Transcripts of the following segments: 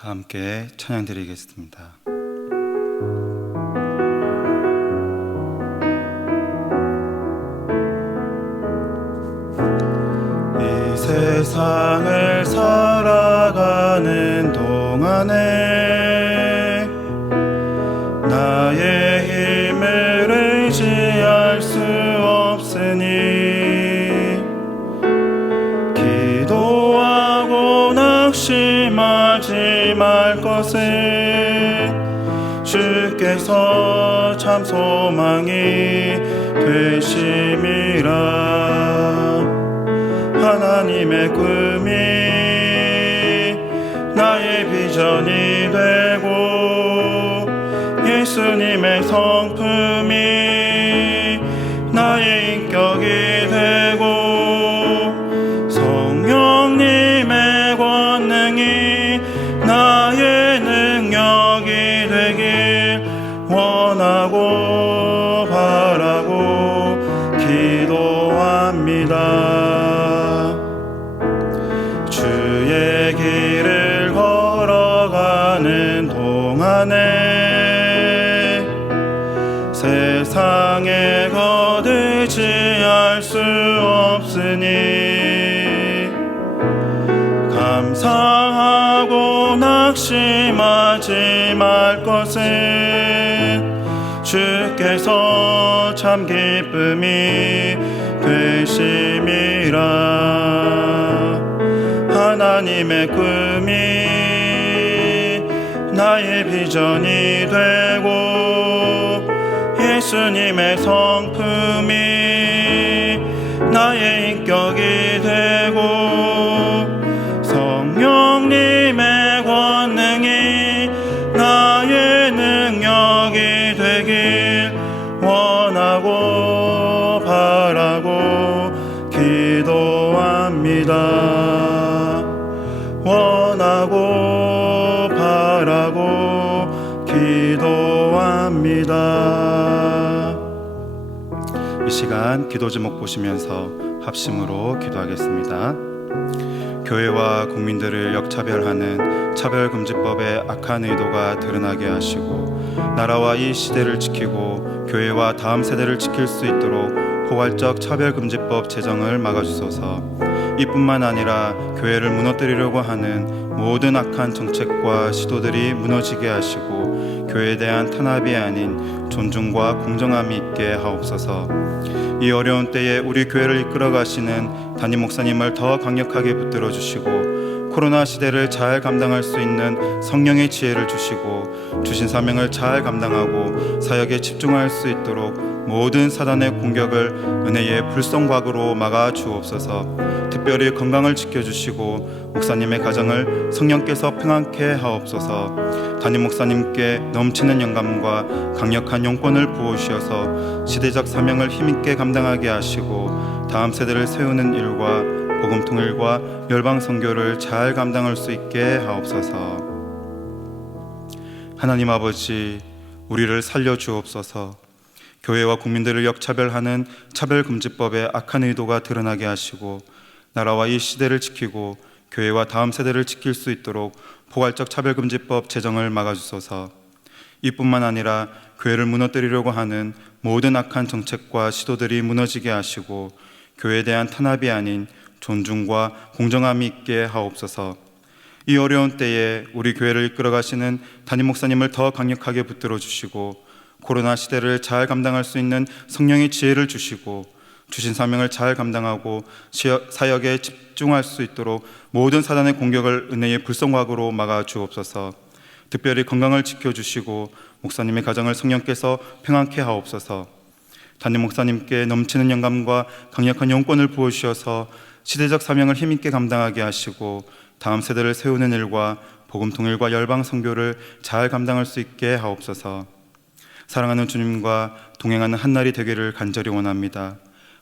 다 함께 찬양 드리겠습니다. 이 세상을 살아가는 동안에 나의 힘을 의지할 수 없으니 기도하고 낙심하지 말 것을 주께서 참 소망이 되심이라. 하나님의 꿈이 나의 비전이 되고 예수님의 성품이 나의 인격이 되고 성령님의 권능이 나의 능력이 되길 원하고 바라고 기도합니다. 주의 길을 걸어가는 동안에 세상에 거두지할 수 없으니 감사하고 낙심하지 말 것은 주께서 참 기쁨이 되심이라. 하나님의 꿈이 나의 비전이 되고 예수님의 성품이 나의 인격이 되고 성령님의 권능이 나의 능력이 되길 원하고 바라고 기도합니다. 원하고 바라고 기도합니다. 이 시간 기도 제목 보시면서 합심으로 기도하겠습니다. 교회와 국민들을 역차별하는 차별금지법의 악한 의도가 드러나게 하시고 나라와 이 시대를 지키고 교회와 다음 세대를 지킬 수 있도록 포괄적 차별금지법 제정을 막아주소서. 이뿐만 아니라 교회를 무너뜨리려고 하는 모든 악한 정책과 시도들이 무너지게 하시고 교회에 대한 탄압이 아닌 존중과 공정함이 있게 하옵소서. 이 어려운 때에 우리 교회를 이끌어 가시는 담임 목사님을 더 강력하게 붙들어 주시고 코로나 시대를 잘 감당할 수 있는 성령의 지혜를 주시고 주신 사명을 잘 감당하고 사역에 집중할 수 있도록 모든 사단의 공격을 은혜의 불성곽으로 막아 주옵소서. 특별히 건강을 지켜주시고 목사님의 가정을 성령께서 평안케 하옵소서. 담임 목사님께 넘치는 영감과 강력한 용권을 부어주셔서 시대적 사명을 힘있게 감당하게 하시고 다음 세대를 세우는 일과 복음 통일과 열방 선교를 잘 감당할 수 있게 하옵소서. 하나님 아버지, 우리를 살려 주옵소서. 교회와 국민들을 역차별하는 차별금지법의 악한 의도가 드러나게 하시고 나라와 이 시대를 지키고 교회와 다음 세대를 지킬 수 있도록 포괄적 차별금지법 제정을 막아주소서. 이뿐만 아니라 교회를 무너뜨리려고 하는 모든 악한 정책과 시도들이 무너지게 하시고 교회에 대한 탄압이 아닌 존중과 공정함이 있게 하옵소서. 이 어려운 때에 우리 교회를 이끌어 가시는 담임 목사님을 더 강력하게 붙들어 주시고 코로나 시대를 잘 감당할 수 있는 성령의 지혜를 주시고 주신 사명을 잘 감당하고 사역에 집중할 수 있도록 모든 사단의 공격을 은혜의 불성곽으로 막아 주옵소서. 특별히 건강을 지켜주시고 목사님의 가정을 성령께서 평안케 하옵소서. 담임 목사님께 넘치는 영감과 강력한 용권을 부어주셔서 시대적 사명을 힘있게 감당하게 하시고 다음 세대를 세우는 일과 복음 통일과 열방 선교를 잘 감당할 수 있게 하옵소서. 사랑하는 주님과 동행하는 한날이 되기를 간절히 원합니다.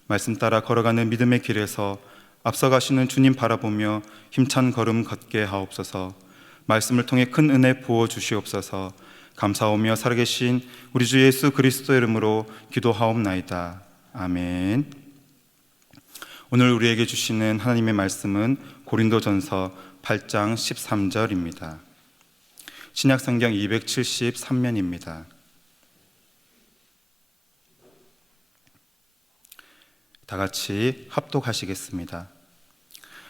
말씀 따라 걸어가는 믿음의 길에서 앞서가시는 주님 바라보며 힘찬 걸음 걷게 하옵소서. 말씀을 통해 큰 은혜 부어 주시옵소서. 감사하며 살아계신 우리 주 예수 그리스도 이름으로 기도하옵나이다. 아멘. 오늘 우리에게 주시는 하나님의 말씀은 고린도전서 8장 13절입니다. 신약성경 273면입니다. 다 같이 합독하시겠습니다.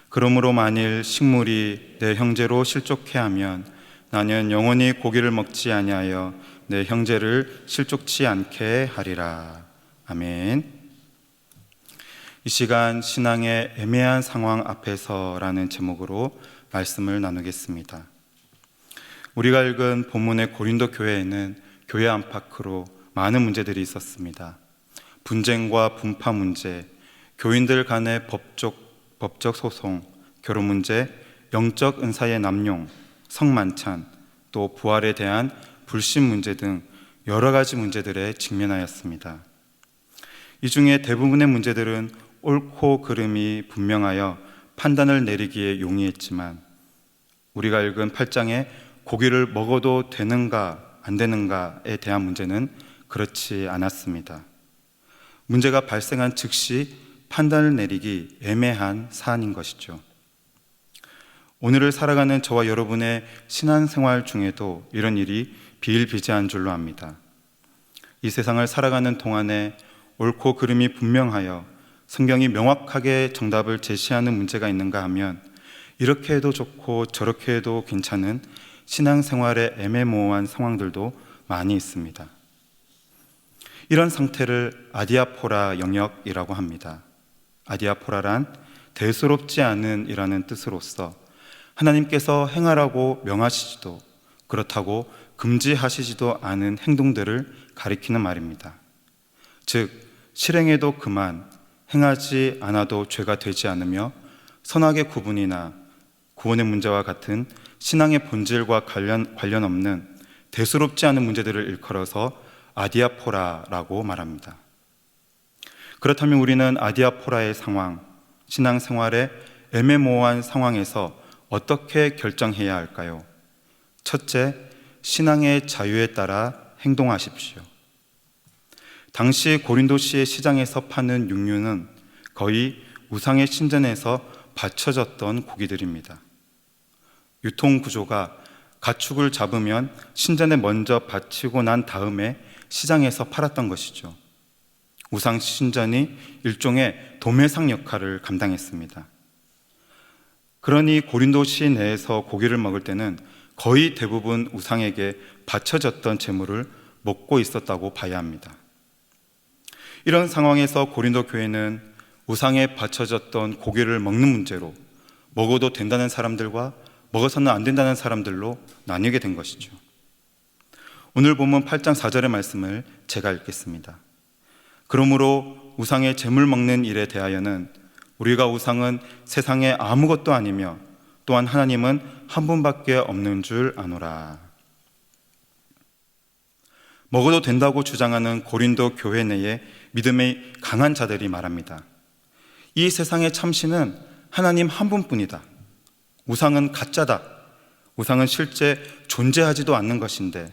그러므로 만일 식물이 내 형제로 실족해 하면 나는 영원히 고기를 먹지 아니하여 내 형제를 실족치 않게 하리라. 아멘. 이 시간 신앙의 애매한 상황 앞에서라는 제목으로 말씀을 나누겠습니다. 우리가 읽은 본문의 고린도 교회에는 교회 안팎으로 많은 문제들이 있었습니다. 분쟁과 분파 문제, 교인들 간의 법적 소송, 결혼 문제, 영적 은사의 남용, 성만찬, 또 부활에 대한 불신 문제 등 여러 가지 문제들에 직면하였습니다. 이 중에 대부분의 문제들은 옳고 그름이 분명하여 판단을 내리기에 용이했지만 우리가 읽은 8장에 고기를 먹어도 되는가 안 되는가에 대한 문제는 그렇지 않았습니다. 문제가 발생한 즉시 판단을 내리기 애매한 사안인 것이죠. 오늘을 살아가는 저와 여러분의 신앙생활 중에도 이런 일이 비일비재한 줄로 압니다. 이 세상을 살아가는 동안에 옳고 그름이 분명하여 성경이 명확하게 정답을 제시하는 문제가 있는가 하면 이렇게 해도 좋고 저렇게 해도 괜찮은 신앙생활의 애매모호한 상황들도 많이 있습니다. 이런 상태를 아디아포라 영역이라고 합니다. 아디아포라란 대수롭지 않은 이라는 뜻으로서 하나님께서 행하라고 명하시지도 그렇다고 금지하시지도 않은 행동들을 가리키는 말입니다. 즉 실행해도 그만, 행하지 않아도 죄가 되지 않으며 선악의 구분이나 구원의 문제와 같은 신앙의 본질과 관련 없는 대수롭지 않은 문제들을 일컬어서 아디아포라라고 말합니다. 그렇다면 우리는 아디아포라의 상황, 신앙생활의 애매모호한 상황에서 어떻게 결정해야 할까요? 첫째, 신앙의 자유에 따라 행동하십시오. 당시 고린도시의 시장에서 파는 육류는 거의 우상의 신전에서 바쳐졌던 고기들입니다. 유통 구조가 가축을 잡으면 신전에 먼저 바치고 난 다음에 시장에서 팔았던 것이죠. 우상 신전이 일종의 도매상 역할을 감당했습니다. 그러니 고린도시 내에서 고기를 먹을 때는 거의 대부분 우상에게 바쳐졌던 재물을 먹고 있었다고 봐야 합니다. 이런 상황에서 고린도 교회는 우상에 바쳐졌던 고기를 먹는 문제로 먹어도 된다는 사람들과 먹어서는 안 된다는 사람들로 나뉘게 된 것이죠. 오늘 본문 8장 4절의 말씀을 제가 읽겠습니다. 그러므로 우상의 재물 먹는 일에 대하여는 우리가 우상은 세상에 아무것도 아니며 또한 하나님은 한 분밖에 없는 줄 아노라. 먹어도 된다고 주장하는 고린도 교회 내에 믿음의 강한 자들이 말합니다. 이 세상의 참신은 하나님 한 분뿐이다. 우상은 가짜다. 우상은 실제 존재하지도 않는 것인데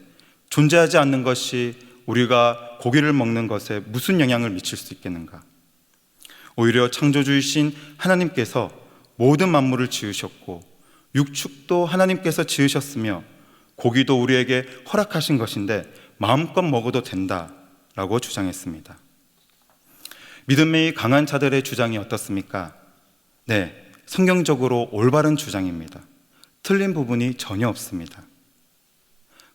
존재하지 않는 것이 우리가 고기를 먹는 것에 무슨 영향을 미칠 수 있겠는가? 오히려 창조주이신 하나님께서 모든 만물을 지으셨고 육축도 하나님께서 지으셨으며 고기도 우리에게 허락하신 것인데 마음껏 먹어도 된다라고 주장했습니다. 믿음의 강한 자들의 주장이 어떻습니까? 네, 성경적으로 올바른 주장입니다. 틀린 부분이 전혀 없습니다.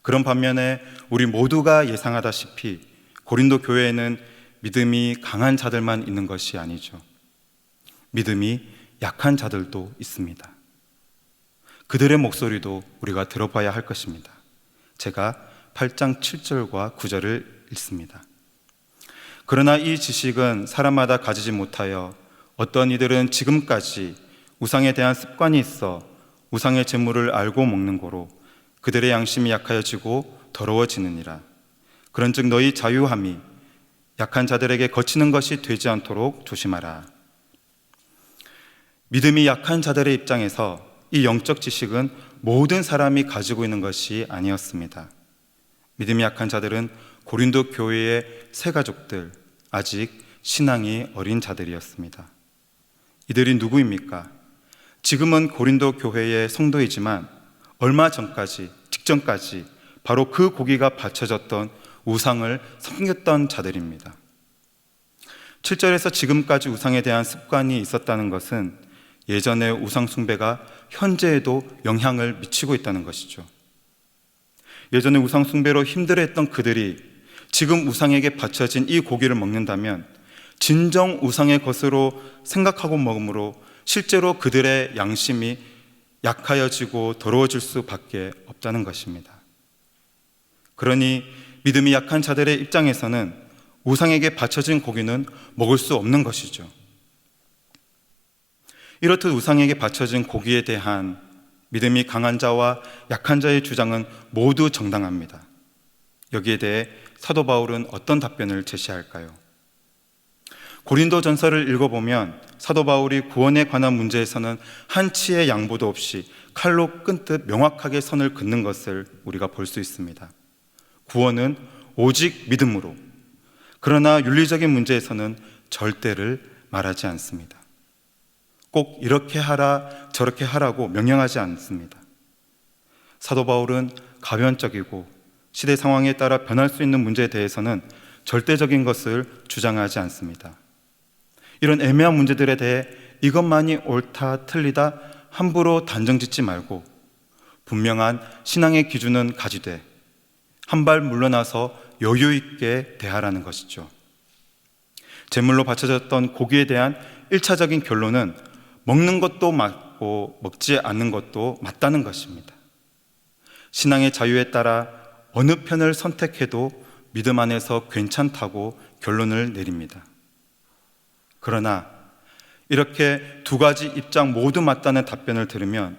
그런 반면에 우리 모두가 예상하다시피 고린도 교회에는 믿음이 강한 자들만 있는 것이 아니죠. 믿음이 약한 자들도 있습니다. 그들의 목소리도 우리가 들어봐야 할 것입니다. 제가 8장 7절과 9절을 읽습니다. 그러나 이 지식은 사람마다 가지지 못하여 어떤 이들은 지금까지 우상에 대한 습관이 있어 우상의 재물을 알고 먹는 고로 그들의 양심이 약하여지고 더러워지느니라. 그런즉 너희 자유함이 약한 자들에게 거치는 것이 되지 않도록 조심하라. 믿음이 약한 자들의 입장에서 이 영적 지식은 모든 사람이 가지고 있는 것이 아니었습니다. 믿음이 약한 자들은 고린도 교회의 새 가족들, 아직 신앙이 어린 자들이었습니다. 이들이 누구입니까? 지금은 고린도 교회의 성도이지만 얼마 전까지 직전까지 바로 그 고기가 바쳐졌던 우상을 섬겼던 자들입니다. 7절에서 지금까지 우상에 대한 습관이 있었다는 것은 예전의 우상 숭배가 현재에도 영향을 미치고 있다는 것이죠. 예전에 우상 숭배로 힘들어했던 그들이 지금 우상에게 바쳐진 이 고기를 먹는다면 진정 우상의 것으로 생각하고 먹으므로 실제로 그들의 양심이 약하여지고 더러워질 수밖에 없다는 것입니다. 그러니 믿음이 약한 자들의 입장에서는 우상에게 바쳐진 고기는 먹을 수 없는 것이죠. 이렇듯 우상에게 바쳐진 고기에 대한 믿음이 강한 자와 약한 자의 주장은 모두 정당합니다. 여기에 대해 사도 바울은 어떤 답변을 제시할까요? 고린도전서를 읽어보면 사도 바울이 구원에 관한 문제에서는 한치의 양보도 없이 칼로 끈듯 명확하게 선을 긋는 것을 우리가 볼 수 있습니다. 구원은 오직 믿음으로, 그러나 윤리적인 문제에서는 절대를 말하지 않습니다. 꼭 이렇게 하라 저렇게 하라고 명령하지 않습니다. 사도 바울은 가변적이고 시대 상황에 따라 변할 수 있는 문제에 대해서는 절대적인 것을 주장하지 않습니다. 이런 애매한 문제들에 대해 이것만이 옳다 틀리다 함부로 단정짓지 말고 분명한 신앙의 기준은 가지되 한 발 물러나서 여유 있게 대하라는 것이죠. 제물로 바쳐졌던 고기에 대한 1차적인 결론은 먹는 것도 맞고 먹지 않는 것도 맞다는 것입니다. 신앙의 자유에 따라 어느 편을 선택해도 믿음 안에서 괜찮다고 결론을 내립니다. 그러나 이렇게 두 가지 입장 모두 맞다는 답변을 들으면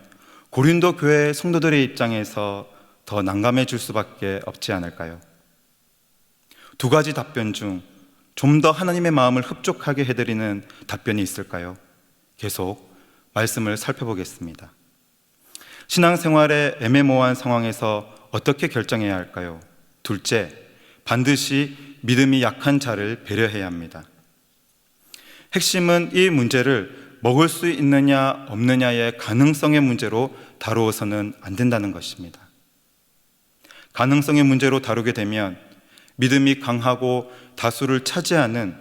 고린도 교회 성도들의 입장에서 더 난감해질 수밖에 없지 않을까요? 두 가지 답변 중 좀 더 하나님의 마음을 흡족하게 해드리는 답변이 있을까요? 계속 말씀을 살펴보겠습니다. 신앙생활의 애매모호한 상황에서 어떻게 결정해야 할까요? 둘째, 반드시 믿음이 약한 자를 배려해야 합니다. 핵심은 이 문제를 먹을 수 있느냐 없느냐의 가능성의 문제로 다루어서는 안 된다는 것입니다. 가능성의 문제로 다루게 되면 믿음이 강하고 다수를 차지하는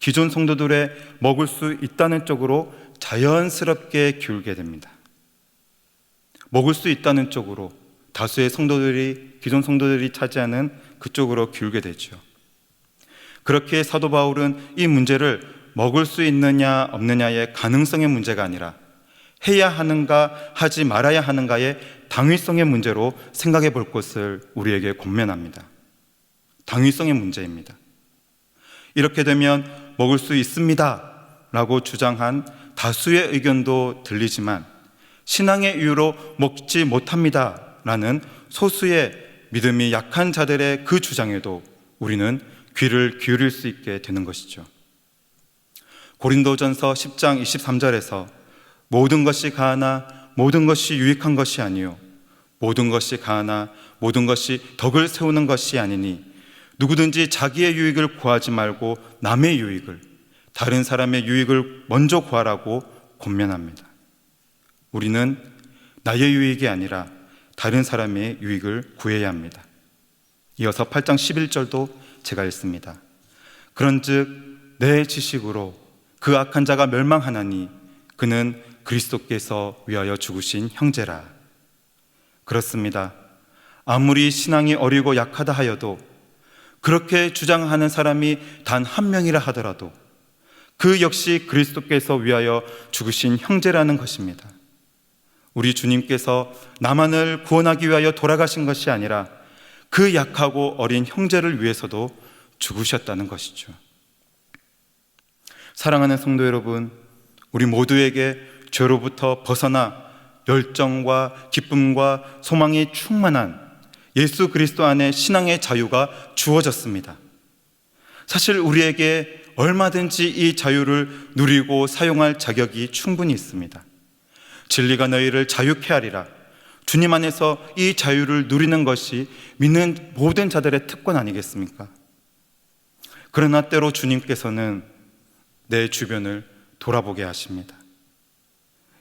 기존 성도들의 먹을 수 있다는 쪽으로 자연스럽게 기울게 됩니다. 먹을 수 있다는 쪽으로 다수의 성도들이, 기존 성도들이 차지하는 그쪽으로 기울게 되죠. 그렇게 사도 바울은 이 문제를 먹을 수 있느냐 없느냐의 가능성의 문제가 아니라 해야 하는가 하지 말아야 하는가의 당위성의 문제로 생각해 볼 것을 우리에게 권면합니다. 당위성의 문제입니다. 이렇게 되면 먹을 수 있습니다 라고 주장한 다수의 의견도 들리지만 신앙의 이유로 먹지 못합니다 라는 소수의 믿음이 약한 자들의 그 주장에도 우리는 귀를 기울일 수 있게 되는 것이죠. 고린도전서 10장 23절에서 모든 것이 가하나 모든 것이 유익한 것이 아니요 모든 것이 가하나 모든 것이 덕을 세우는 것이 아니니 누구든지 자기의 유익을 구하지 말고 남의 유익을, 다른 사람의 유익을 먼저 구하라고 권면합니다. 우리는 나의 유익이 아니라 다른 사람의 유익을 구해야 합니다. 이어서 8장 11절도 제가 읽습니다. 그런즉 내 지식으로 그 악한 자가 멸망하나니 그는 그리스도께서 위하여 죽으신 형제라. 그렇습니다. 아무리 신앙이 어리고 약하다 하여도, 그렇게 주장하는 사람이 단 한 명이라 하더라도 그 역시 그리스도께서 위하여 죽으신 형제라는 것입니다. 우리 주님께서 나만을 구원하기 위하여 돌아가신 것이 아니라 그 약하고 어린 형제를 위해서도 죽으셨다는 것이죠. 사랑하는 성도 여러분, 우리 모두에게 죄로부터 벗어나 열정과 기쁨과 소망이 충만한 예수 그리스도 안에 신앙의 자유가 주어졌습니다. 사실 우리에게 얼마든지 이 자유를 누리고 사용할 자격이 충분히 있습니다. 진리가 너희를 자유케 하리라. 주님 안에서 이 자유를 누리는 것이 믿는 모든 자들의 특권 아니겠습니까? 그러나 때로 주님께서는 내 주변을 돌아보게 하십니다.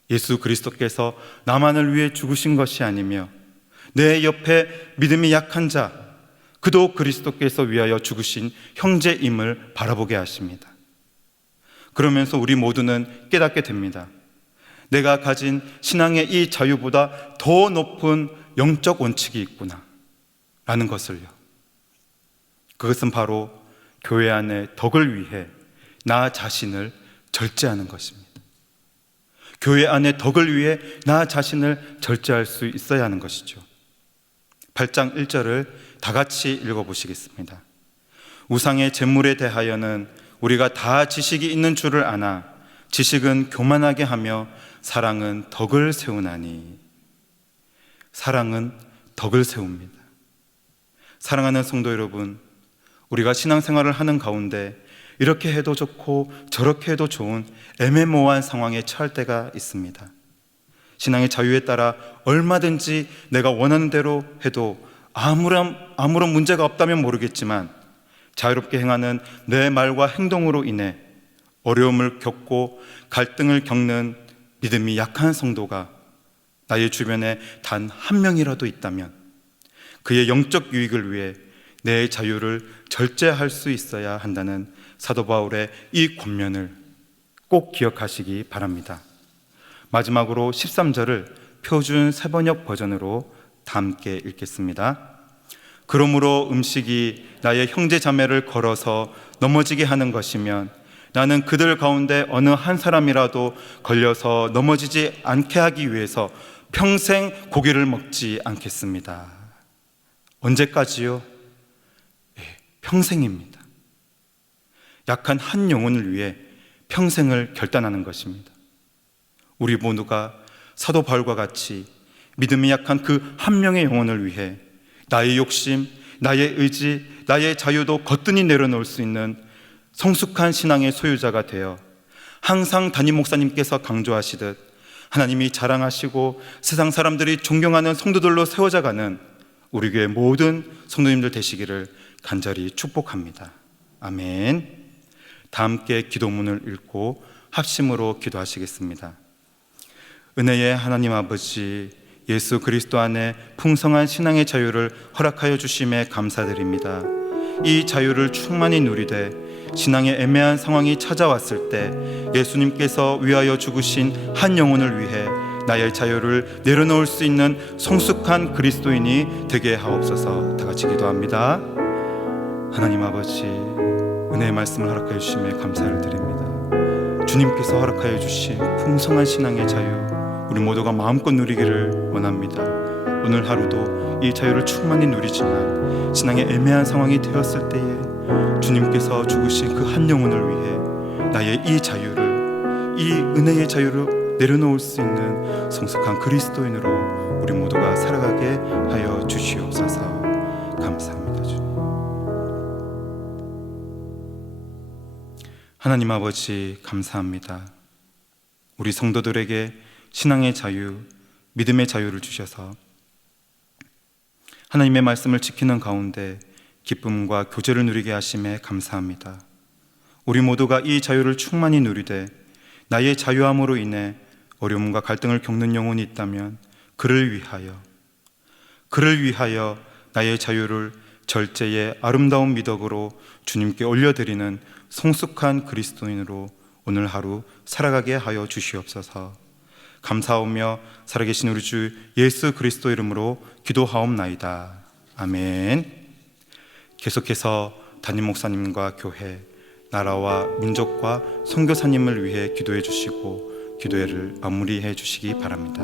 예수 그리스도께서 나만을 위해 죽으신 것이 아니며 내 옆에 믿음이 약한 자, 그도 그리스도께서 위하여 죽으신 형제임을 바라보게 하십니다. 그러면서 우리 모두는 깨닫게 됩니다. 내가 가진 신앙의 이 자유보다 더 높은 영적 원칙이 있구나 라는 것을요. 그것은 바로 교회 안의 덕을 위해 나 자신을 절제하는 것입니다. 교회 안의 덕을 위해 나 자신을 절제할 수 있어야 하는 것이죠. 8장 1절을 다 같이 읽어보시겠습니다. 우상의 제물에 대하여는 우리가 다 지식이 있는 줄을 아나 지식은 교만하게 하며 사랑은 덕을 세우나니. 사랑은 덕을 세웁니다. 사랑하는 성도 여러분, 우리가 신앙생활을 하는 가운데 이렇게 해도 좋고 저렇게 해도 좋은 애매모호한 상황에 처할 때가 있습니다. 신앙의 자유에 따라 얼마든지 내가 원하는 대로 해도 아무런 문제가 없다면 모르겠지만 자유롭게 행하는 내 말과 행동으로 인해 어려움을 겪고 갈등을 겪는 믿음이 약한 성도가 나의 주변에 단 한 명이라도 있다면 그의 영적 유익을 위해 내 자유를 절제할 수 있어야 한다는 사도 바울의 이 권면을 꼭 기억하시기 바랍니다. 마지막으로 13절을 표준 세번역 버전으로 다 함께 읽겠습니다. 그러므로 음식이 나의 형제 자매를 걸어서 넘어지게 하는 것이면 나는 그들 가운데 어느 한 사람이라도 걸려서 넘어지지 않게 하기 위해서 평생 고기를 먹지 않겠습니다. 언제까지요? 평생입니다. 약한 한 영혼을 위해 평생을 결단하는 것입니다. 우리 모두가 사도 바울과 같이 믿음이 약한 그 한 명의 영혼을 위해 나의 욕심, 나의 의지, 나의 자유도 거뜬히 내려놓을 수 있는 성숙한 신앙의 소유자가 되어 항상 담임 목사님께서 강조하시듯 하나님이 자랑하시고 세상 사람들이 존경하는 성도들로 세워져가는 우리 교회 모든 성도님들 되시기를 간절히 축복합니다. 아멘. 다 함께 기도문을 읽고 합심으로 기도하시겠습니다. 은혜의 하나님 아버지, 예수 그리스도 안에 풍성한 신앙의 자유를 허락하여 주심에 감사드립니다. 이 자유를 충만히 누리되 신앙의 애매한 상황이 찾아왔을 때 예수님께서 위하여 죽으신 한 영혼을 위해 나의 자유를 내려놓을 수 있는 성숙한 그리스도인이 되게 하옵소서. 다 같이 기도합니다. 하나님 아버지, 은혜의 말씀을 허락하여 주심에 감사를 드립니다. 주님께서 허락하여 주신 풍성한 신앙의 자유, 우리 모두가 마음껏 누리기를 원합니다. 오늘 하루도 이 자유를 충만히 누리지만 신앙의 애매한 상황이 되었을 때에 주님께서 죽으신 그 한 영혼을 위해 나의 이 자유를, 이 은혜의 자유를 내려놓을 수 있는 성숙한 그리스도인으로 우리 모두가 살아가게 하여 주시옵소서. 감사합니다. 주님. 하나님 아버지, 감사합니다. 우리 성도들에게 신앙의 자유, 믿음의 자유를 주셔서 하나님의 말씀을 지키는 가운데 기쁨과 교제를 누리게 하심에 감사합니다. 우리 모두가 이 자유를 충만히 누리되 나의 자유함으로 인해 어려움과 갈등을 겪는 영혼이 있다면 그를 위하여 나의 자유를 절제의 아름다운 미덕으로 주님께 올려드리는 성숙한 그리스도인으로 오늘 하루 살아가게 하여 주시옵소서. 감사하며 살아계신 우리 주 예수 그리스도 이름으로 기도하옵나이다. 아멘. 계속해서 담임 목사님과 교회, 나라와 민족과 선교사님을 위해 기도해 주시고 기도회를 마무리해 주시기 바랍니다.